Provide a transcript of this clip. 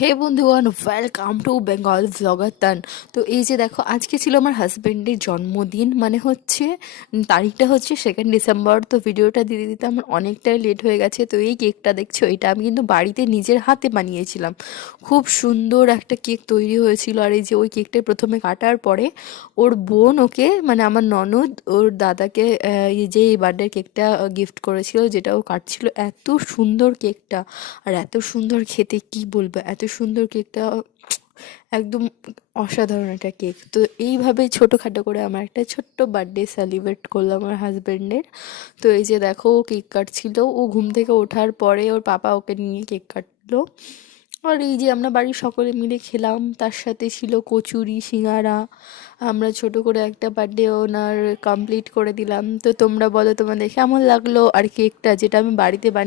হে বন্ধুগণ, welcome to Bengal blogger টান। তো এই যে দেখো, আজকে ছিল আমার হাজব্যান্ডের জন্মদিন, মানে হচ্ছে তারিখটা হচ্ছে 2 ডিসেম্বর। তো ভিডিওটা দিতে দিতে আমার অনেকটাই লেট হয়ে গেছে। তো এই কেকটা দেখছো, এটা আমি কিন্তু বাড়িতে নিজের হাতে বানিয়েছিলাম। খুব সুন্দর একটা কেক তৈরি হয়েছিল। আর এই যে ওই কেকটা প্রথমে কাটার পরে ওর বোন ওকে, মানে আমার ননদ ওর দাদাকে এই যে এই বার্থডে কেকটা গিফট করেছিল, যেটা ও কাটছিল। এত সুন্দর কেকটা, আর এত সুন্দর খেতে, কি বলবো, এত সুন্দর কেকটা, একদম অসাধারণ একটা কেক। তো এইভাবেই ছোটোখাটো করে আমার একটা ছোট্ট বার্থডে সেলিব্রেট করলাম আমার হাজব্যান্ডের। তো এই যে দেখো, ও কেক কাটছিল। ও ঘুম থেকে ওঠার পরে ওর পাপা ওকে নিয়ে কেক কাটলো। আর এই যে আমরা বাড়ির সকলে মিলে খেলাম, তার সাথে ছিল কচুরি, সিঙ্গারা। আমরা ছোট করে একটা বার্থডে ওনার কমপ্লিট করে দিলাম। তো তোমরা বলো, তোমাদের কেমন লাগলো? আর কেকটা যেটা আমি বাড়িতে বানিয়ে